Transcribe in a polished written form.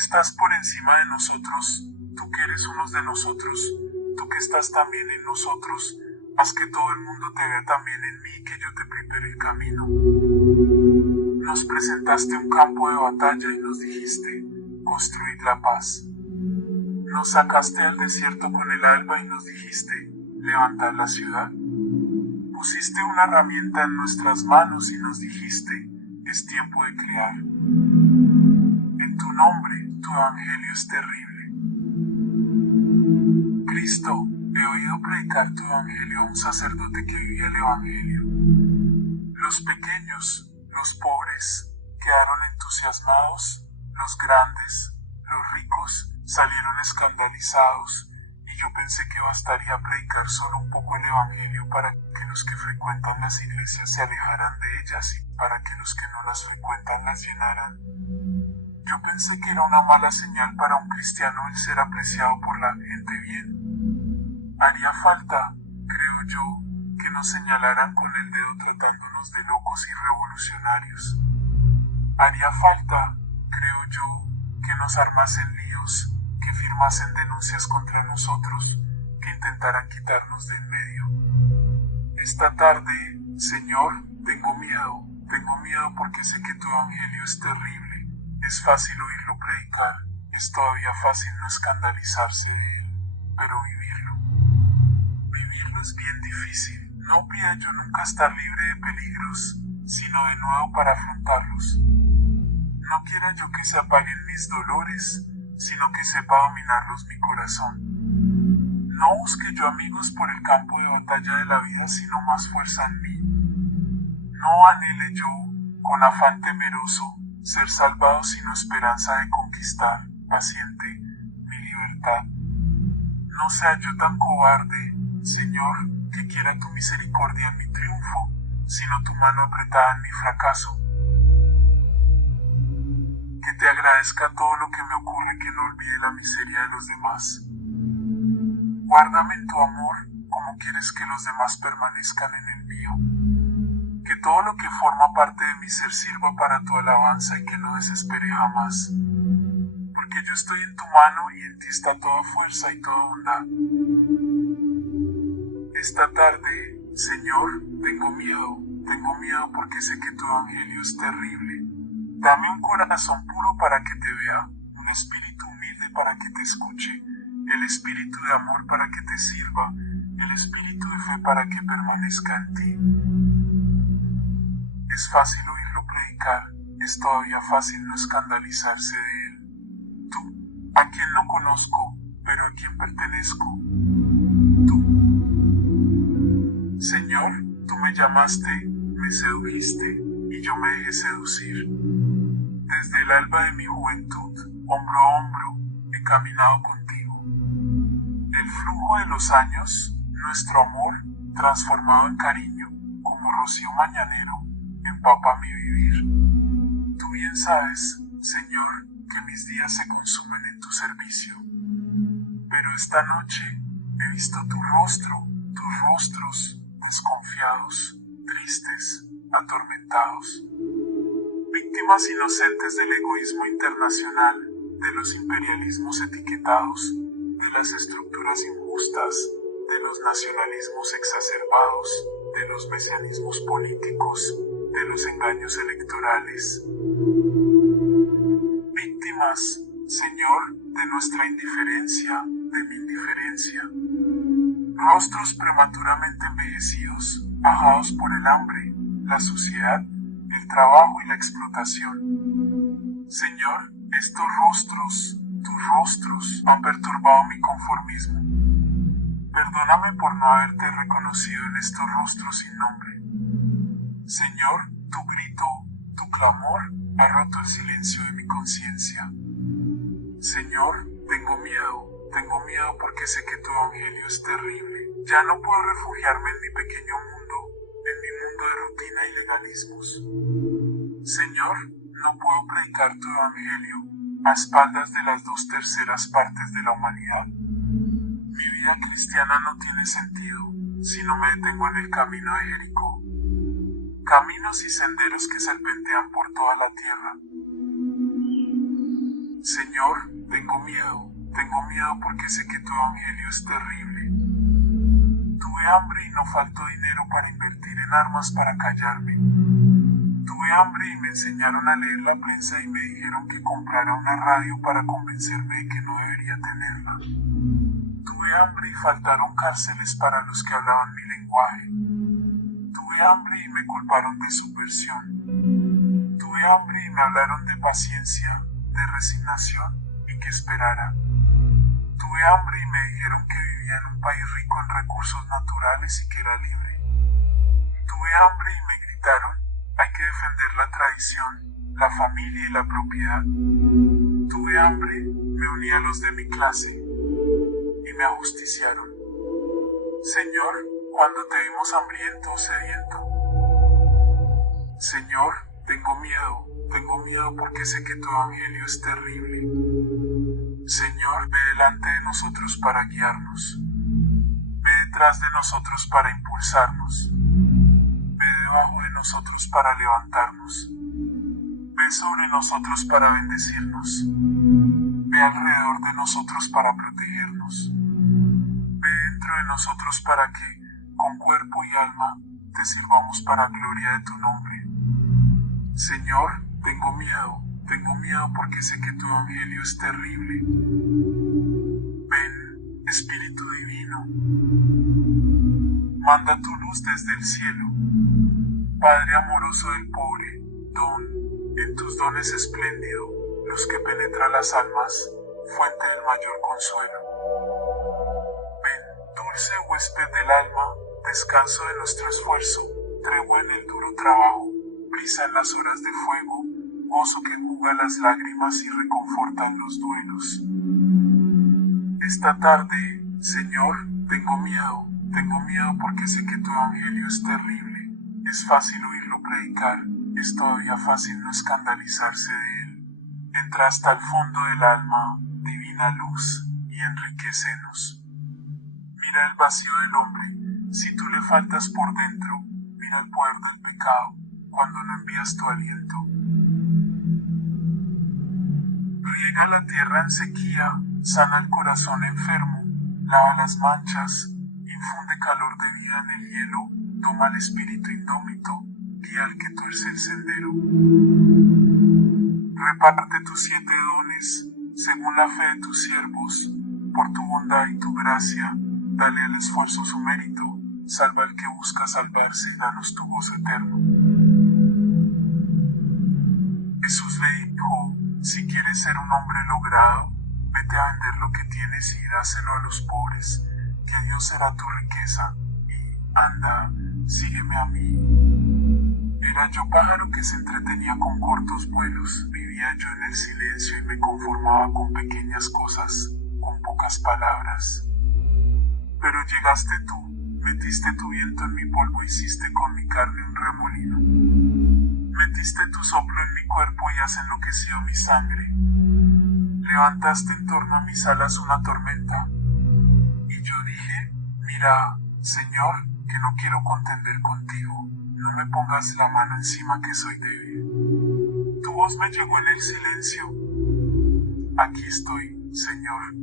estás por encima de nosotros, tú que eres unos de nosotros, tú que estás también en nosotros, haz que todo el mundo te vea también en mí, que yo te prepare el camino. Nos presentaste un campo de batalla y nos dijiste, construid la paz. Nos sacaste al desierto con el alba y nos dijiste, levantad la ciudad. Pusiste una herramienta en nuestras manos y nos dijiste, es tiempo de crear. En tu nombre, tu evangelio es terrible. Cristo, he oído predicar tu evangelio a un sacerdote que vivía el evangelio. Los pequeños, los pobres, quedaron entusiasmados, los grandes, los ricos, salieron escandalizados, y yo pensé que bastaría predicar solo un poco el evangelio para que los que frecuentan las iglesias se alejaran de ellas y para que los que no las frecuentan las llenaran. Yo pensé que era una mala señal para un cristiano el ser apreciado por la gente bien. Haría falta, creo yo, que nos señalaran con el dedo tratándonos de locos y revolucionarios. Haría falta, creo yo, que nos armasen líos, que firmasen denuncias contra nosotros, que intentaran quitarnos de en medio. Esta tarde, Señor, tengo miedo porque sé que tu evangelio es terrible. Es fácil oírlo predicar, es todavía fácil no escandalizarse de él, pero vivirlo es bien difícil. No pida yo nunca estar libre de peligros, sino de nuevo para afrontarlos. No quiera yo que se apaguen mis dolores, sino que sepa dominarlos mi corazón. No busque yo amigos por el campo de batalla de la vida, sino más fuerza en mí. No anhele yo, con afán temeroso, ser salvado sino esperanza de conquistar, paciente, mi libertad. No sea yo tan cobarde, Señor, que quiera tu misericordia en mi triunfo, sino tu mano apretada en mi fracaso. Que te agradezca todo lo que me ocurre, que no olvide la miseria de los demás. Guárdame en tu amor, como quieres que los demás permanezcan en el mío. Que todo lo que forma parte de mi ser sirva para tu alabanza y que no desespere jamás. Porque yo estoy en tu mano y en ti está toda fuerza y toda bondad. Esta tarde, Señor, tengo miedo porque sé que tu evangelio es terrible. Dame un corazón puro para que te vea, un espíritu humilde para que te escuche, el espíritu de amor para que te sirva, el espíritu de fe para que permanezca en ti. Es fácil oírlo predicar, es todavía fácil no escandalizarse de él. Tú, a quien no conozco, pero a quien pertenezco. Tú. Señor, tú me llamaste, me sedujiste, y yo me dejé seducir. Desde el alba de mi juventud, hombro a hombro, he caminado contigo. El flujo de los años, nuestro amor, transformado en cariño, como rocío mañanero, empapa mi vivir. Tú bien sabes, Señor, que mis días se consumen en tu servicio. Pero esta noche he visto tu rostro, tus rostros, desconfiados, tristes, atormentados. Víctimas inocentes del egoísmo internacional, de los imperialismos etiquetados, de las estructuras injustas, de los nacionalismos exacerbados, de los mesianismos políticos, de los engaños electorales. Víctimas, Señor, de nuestra indiferencia, de mi indiferencia. Rostros prematuramente envejecidos, ajados por el hambre, la suciedad, el trabajo y la explotación. Señor, estos rostros, tus rostros, han perturbado mi conformismo. Perdóname por no haberte reconocido en estos rostros sin nombre. Señor, tu grito, tu clamor, ha roto el silencio de mi conciencia. Señor, tengo miedo porque sé que tu evangelio es terrible. Ya no puedo refugiarme en mi pequeño mundo, en mi mundo de rutina y legalismos. Señor, no puedo predicar tu evangelio a espaldas de las 2/3 partes de la humanidad. Mi vida cristiana no tiene sentido si no me detengo en el camino de Jericó. Caminos y senderos que serpentean por toda la tierra. Señor, tengo miedo porque sé que tu evangelio es terrible. Tuve hambre y no faltó dinero para invertir en armas para callarme. Tuve hambre y me enseñaron a leer la prensa y me dijeron que comprara una radio para convencerme de que no debería tenerla. Tuve hambre y faltaron cárceles para los que hablaban mi lenguaje. Tuve hambre y me culparon de subversión. Tuve hambre y me hablaron de paciencia, de resignación y que esperara. Tuve hambre y me dijeron que vivía en un país rico en recursos naturales y que era libre. Tuve hambre y me gritaron, hay que defender la tradición, la familia y la propiedad. Tuve hambre, me uní a los de mi clase y me ajusticiaron. Señor, ¿cuándo te vimos hambriento o sediento? Señor, tengo miedo porque sé que tu evangelio es terrible. Señor, ve delante de nosotros para guiarnos. Ve detrás de nosotros para impulsarnos. Ve debajo de nosotros para levantarnos. Ve sobre nosotros para bendecirnos. Ve alrededor de nosotros para protegernos. Ve dentro de nosotros para que, con cuerpo y alma, te sirvamos para gloria de tu nombre. Señor, tengo miedo porque sé que tu evangelio es terrible. Ven, Espíritu Divino, manda tu luz desde el cielo. Padre amoroso del pobre, en tus dones espléndido, luz que penetra las almas, fuente del mayor consuelo. Ven, dulce huésped del alma, descanso de nuestro esfuerzo, tregua en el duro trabajo, brisa en las horas de fuego, gozo que enjuga las lágrimas y reconforta los duelos. Esta tarde, Señor, tengo miedo porque sé que tu evangelio es terrible. Es fácil oírlo predicar, es todavía fácil no escandalizarse de él. Entra hasta el fondo del alma, divina luz, y enriquecenos. Mira el vacío del hombre, si tú le faltas por dentro, mira el poder del pecado, cuando no envías tu aliento. Riega la tierra en sequía, sana el corazón enfermo, lava las manchas, infunde calor de vida en el hielo, toma el espíritu indómito, guía al que tuerce el sendero. Reparte tus 7 dones, según la fe de tus siervos, por tu bondad y tu gracia, dale al esfuerzo su mérito, salva al que busca salvarse y danos tu gozo eterno. Jesús le dijo, si quieres ser un hombre logrado, vete a vender lo que tienes y dáselo a los pobres, que Dios será tu riqueza, y anda, sígueme a mí. Era yo pájaro que se entretenía con cortos vuelos, vivía yo en el silencio y me conformaba con pequeñas cosas, con pocas palabras. Pero llegaste tú, metiste tu viento en mi polvo, hiciste con mi carne un remolino. Metiste tu soplo en mi cuerpo y has enloquecido mi sangre. Levantaste en torno a mis alas una tormenta. Y yo dije, mira, Señor, que no quiero contender contigo. No me pongas la mano encima que soy débil. Tu voz me llegó en el silencio. Aquí estoy, Señor.